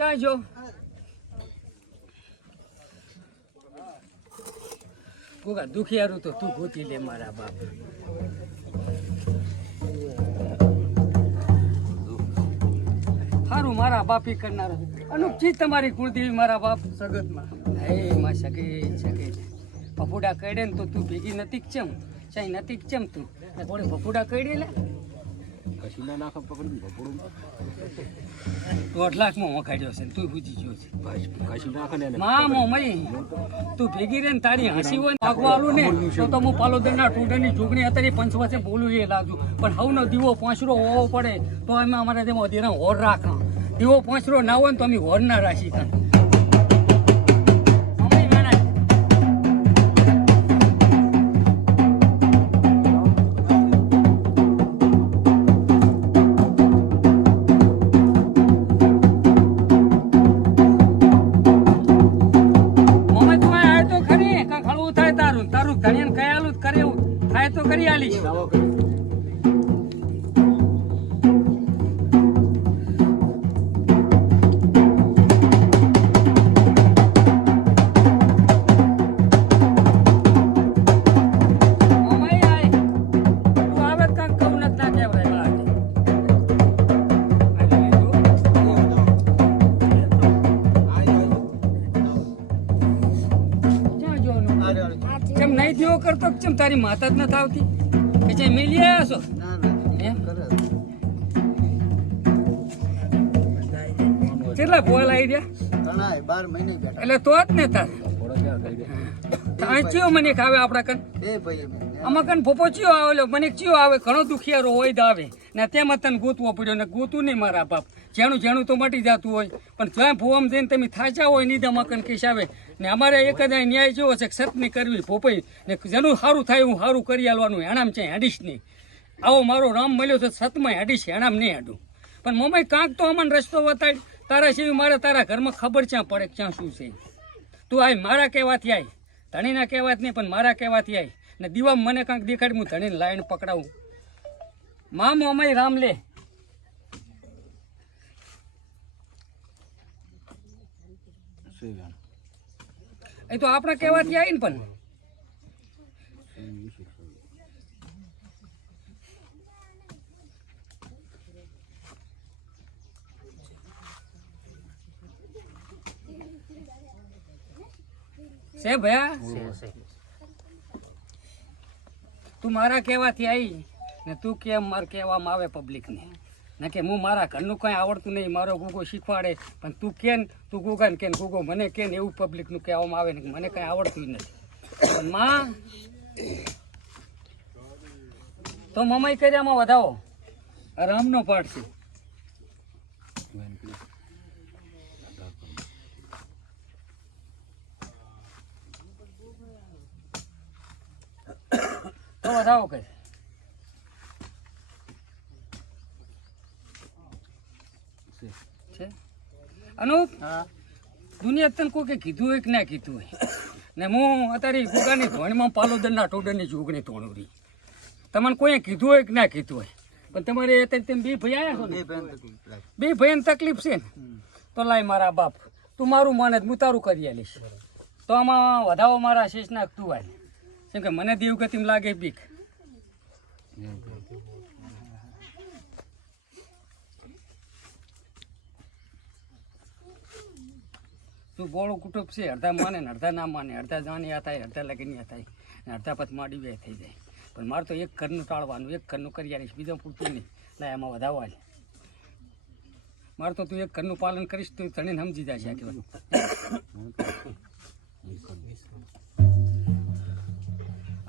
ક્યાં જો ભૂગા દુખિયારું તો તું ગોતી લે મારા બાપ. સારું મારા બાપી કરનાર અનુપજી તમારી કુળદેવી મારા બાપ સગતમાં માં સગે સગે પપુડા કડે ને તો તું ભેગી નથી ચમ ચાઈ નથી ચમ તું થોડી પપુડા કડે લે કશીના નાખ પકડી ભપડું 1.5 લાખમાં વખાડ્યો છે તું પૂછી ગયો છે કશી નાખ ને માં મોમઈ તું ભેગી રે ને તારી હસી હોય આગવાળું ને તો હું પાલોદરના ટુડરની જોગણી અત્યારે પંચવસે બોલું એ લાગુ પણ હવનો દીવો પાંચરો હોવો પડે તો અમે અમારા જેમાં અધીરા હોર રાખા દીવો પાંચરો ના હોય ને તો અમે હોર ના રાખી કાં ધણિયન કયાલું કરે એવું થાય તો કરી આલીશ. કેમ નહીં થયો કરતો કેમ તારી માતા જ નથી આવતી કે જે મિલી આવ્યા છો કેટલા બોલ આવી રહ્યા 12 મહિને બેઠા એટલે તો જ ને તાર ચિયો મને ખાવે આપડા કન આમાં કન ફોપો ચિયો આવેલો મને ચિયો આવે ઘણો દુખિયારો હોય તો આવે ને તેમાં તને ગોતવો પડ્યો ને ગોતું નહીં મારા બાપ જેણું તો મટી જતું હોય પણ જ્યાં ભૂવામાં જઈને તમે થાચા હોય નીધામાં કન કેસ આવે ને અમારે એક જ ન્યાય જેવો છે સતની કરવી ભોપાઈ ને જેનું સારું થાય હું સારું કરી આલવાનું હેણામ છે હેડીશ નહીં આવો મારો રામ મળ્યો છે સતમાં હેડીશ હેણામ નહીં હેડું પણ મમ્મી કાંક તો અમને રસ્તો બતાડ તારા સિવાય મારે તારા ઘરમાં ખબર ક્યાં પડે ક્યાં શું છે તું આય મારા કહેવાથી આય ધણીના કહેવાત નહીં પણ મારા કહેવાથી આય ને દીવા મને કાંક દેખાડ હું ધણીને લાઈન પકડાવું મા મમ્મી રામ લે એ તો આપણા કહેવાથી આવી ને પણ છે ભયા તું મારા કહેવાથી આવી ને તું કેમ મારે કહેવામાં આવે પબ્લિકને ના કે હું મારા ઘરનું કંઈ આવડતું નહીં મારો ગુગો શીખવાડે પણ તું કેન તું ગુગાને કેન ગુગો મને કેન એવું પબ્લિકનું કહેવામાં આવે ને મને કંઈ આવડતું નથી પણ માં તો મમાઈ કર્યામાં વધાવો રામનો પાઠ છે તો વધાવો કઈ અનુપ દુનિયા તને કોઈ કીધું હોય કે ના કીધું હોય ને હું અત્યારે ગુગાની ધોણીમાં પાલોદરના ટોડરની જોગણી તોડું રહી તમને કોઈ કીધું હોય કે ના કીધું હોય પણ તમારે અત્યારે તમે બે ભાઈ આવ્યા છો ને બે ભાઈને તકલીફ છે ને તો લાય મારા બાપ તું મારું માને હું તારું કરી આલીશ તો આમાં વધાવો મારા શેષના તું આય કેમ કે મને દેવગતિમાં લાગે બીક તું બોળું કુટુંબ છે અડધા માને ને અડધા ના માને અડધા જાણે આ થાય અડધા લગન આ થાય ને અડધા પછી માડી બે થઈ જાય પણ મારે તો એક ઘરનું ટાળવાનું એક ઘરનું કરી આવીશ બીજા પૂરતું નહીં ના એમાં વધાવવા લે મારે તો તું એક ઘરનું પાલન કરીશ તું તણીને સમજી જાય છે આખી વાત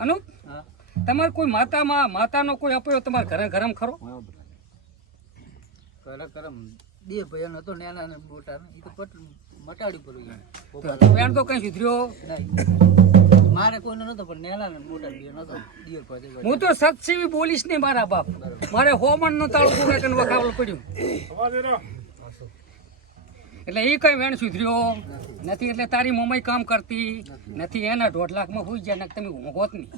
અનુપ તમારે કોઈ માતાનો કોઈ અપયો તમારે ઘરે ઘરમ ખરો કરમ બે ભયન હતો નાના ને મોટા એ તો મટાડી પડ્યું વેણ તો કઈ સુધર્યો નહીં મારે કોઈનો નતો પણ નાના ને મોટા બે નતો દિયર પર હું તો સત્સીવી બોલીશ નહીં મારા બાપ મારે હોમણ નો તાળું કોકન વખાવલ પડ્યું એટલે એ કઈ વેણ સુધર્યો નથી એટલે તારી મમ્મી કામ કરતી નથી એના 1.5 લાખમાં હોઈ જાય ને તમે ઊંઘોત નહીં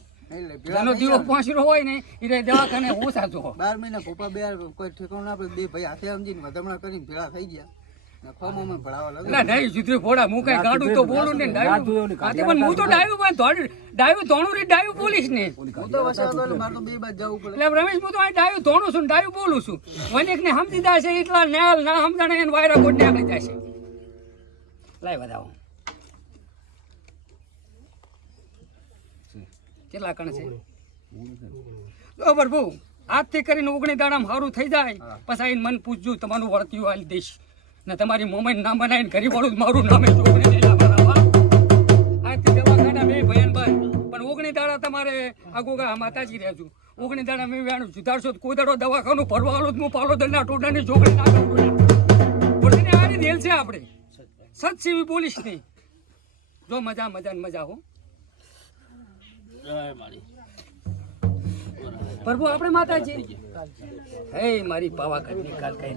એનો દીવો પાંચરો હોય ને એ દવાખાને ઓછા જો 12 મહિના કોપા બે કોઈ ઠેકાણું ના બે ભાઈ હાથે સમજીને વધામણા કરીને ભેળા થઈ ગયા કોમોમાં ભણાવવા લાગે. એટલે નહીં જુદરી ફોડા હું કઈ ગાડું તો બોલું ને ડાયું પણ હું તો ડાયું ધોણું રી ડાયું બોલીશ ને હું તો વસાવતો એટલે મારે તો બે બાજુ જવું પડે. એટલે રમેશ હું તો આ ડાયું ધોણું છું ને ડાયું બોલું છું વનેક ને સમજી જશે એટલા ન્યાલ ના સમજાણે એને વાયરા કોટ ને આગળ જશે લાય બતાવો કેટલા કણ છે બરાબર બહુ આજથી કરીને 19 દાડામાં સારું થઈ જાય પછી આઈને મન પૂછજો તમારું વળતિયું આલી દઈશ ને તમારી મમ્મીને નામ બનાવીને ઘરી વાળું મારું નામે આજથી દવાખાના બે ભયન ભાઈ પણ 19 દાડા તમારે આગોગા માતાજી રહેજો 19 દાડા મેં વેણું સુધારશો તો કોઈ દાડો દવાખાનું ભરવા આલો હું પાલોદરના ટોડાની છોકરી ના કરું બોલને આરી દેલ છે આપણે સત સેવી બોલીશ નહીં જો મજા મજા ને મજા હો પ્રભુ આપણે માતાજી હે મારી પાવાગઢની કાલ કઈ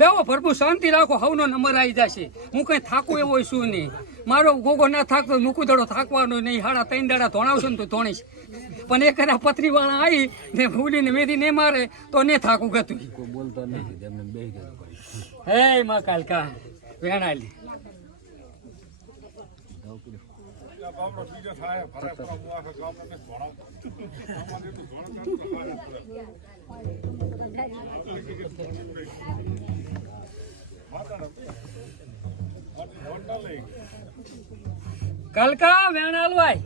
દેવો પ્રભુ શાંતિ રાખો હવનો નંબર આવી જશે હું કઈ થાકું એવો છું નહીં મારો ગોગો ના થાકતો મૂકું દડો થાકવાનો નહીં 3.5 દાડા ધોણાવશો ને તો ધોણીશ પણ એક પથરી વાળા આવી ને ભૂલીને મેદી ને મારે તો ને થાકું ગતું બોલતો નથી તેમને બે ગયું હે માં કાલકા વેણાલી કાલકા વેણાલ ભાઈ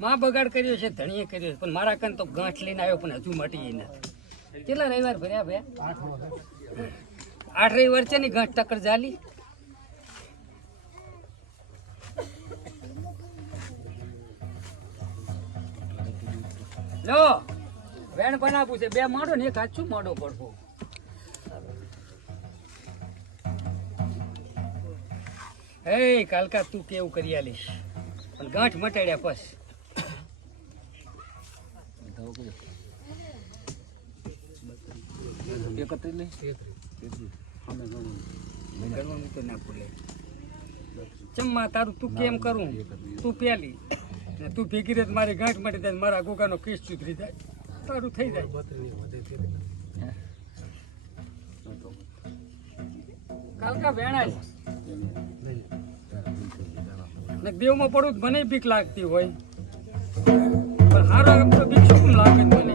માં બગાડ કર્યો છે ધણીએ કર્યો છે પણ મારા કન તો ગાંઠ લઈને આવ્યો પણ હજુ મટી નથી કેટલા રવિવાર ભર્યા ભયા 8 રવિવાર છે ને ગાંઠ ટક્કર જાલી લો વેણ બનાવું છે 2 માડો ને એક હાથ શું માડો પડવો હે કાલકા તું કેવું કરી આલીશ પણ ગાંઠ મટાડ્યા બસ ચમ્મા તારું તું કેમ કરું તું પેલી તું ભેગી રહે મારી ગાંઠ મટી જાય મારા ગોગાનો કેસ સુધરી જાય તારું થઈ જાય કાલકા વેણાય ને દેવમાં પડું મને બીક લાગતી હોય પણ હારા આમ તો બીક શું લાગે મને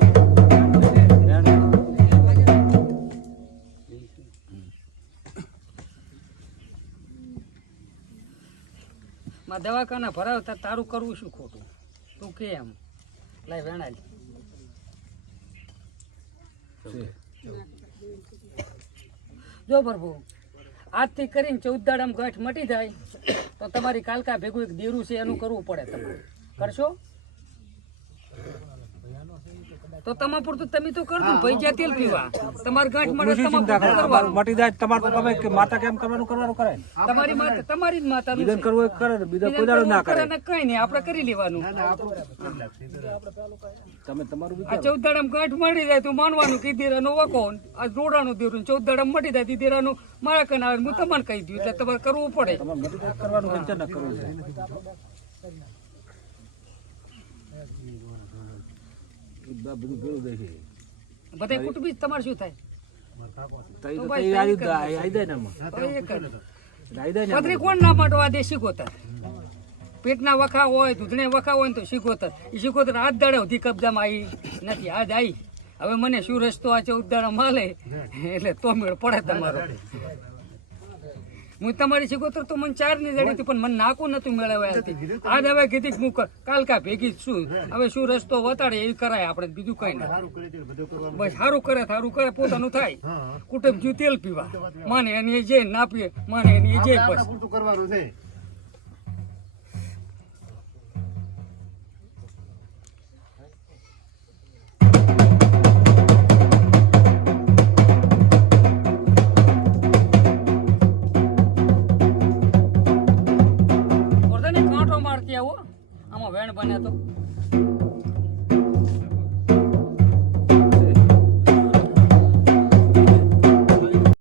માં દવાખાના ભરાવતા તારું કરવું શું ખોટું તું કે એમ લાય વેણાલી જો પ્રભુ આજથી કરીને 14 દાડામાં ગાંઠ મટી જાય તો તમારી કાલકા ભેગું એક દેરું છે એનું કરવું પડે તમારે કરશો તો તમાર પૂરતું તમે તો કરજો ભૈજા તેલ પીવા તમારી ગાંઠ મળે તમારું મટી જાય તમારે તો તમે માતા કેમ કરવાનું કરે તમારી માતા તમારી જ માતાનું બીજન કરવું એ કરે બીજા કોઈ દાડો ના કરે કઈ નહીં આપણે કરી લેવાનું તમે તમારું આ 14 દાડામાં ગાંઠ મળી જાય તો માનવાનું કે દેરાનો વકો આ જોડાનું દેરું 14 દાડામાં મટી જાય દેરાનું મારા કન આવે હું તમને કહી દઉં એટલે તમારે કરવું પડે તમારે મટી જાય કરવાનું ટેન્શન ના કરવું છે બધું ભેળું દે છે બધા કુટુંબી તમારે શું થાય પથરી કોણ ના માટવા દે શીખોતર પેટના વખા હોય દૂધને વખા હોય ને તો શીખોતર એ શીખોતર હાથ દાડા સુધી કબજામાં આવી નથી આજ આવી હવે મને શું રસ્તો આ 14 દાડા માલે એટલે તો મેળ પડે તમારો હું તમારી શીખોતર તો મને 4 ની જડી હતી પણ મને નાકું નતું મેળવ્યા હતી આજ હવે કીધી હું કાલકા ભેગી છું હવે શું રસ્તો વતાડે એ કરાય આપણે બીજું કઈ ના બસ સારું કરે પોતાનું થાય કુટુંબ જ્યું તેલ પીવા માને એની જે ના પીએ માને એની જે બસ કરવાનું છે આમાં વેણ બન્યા તો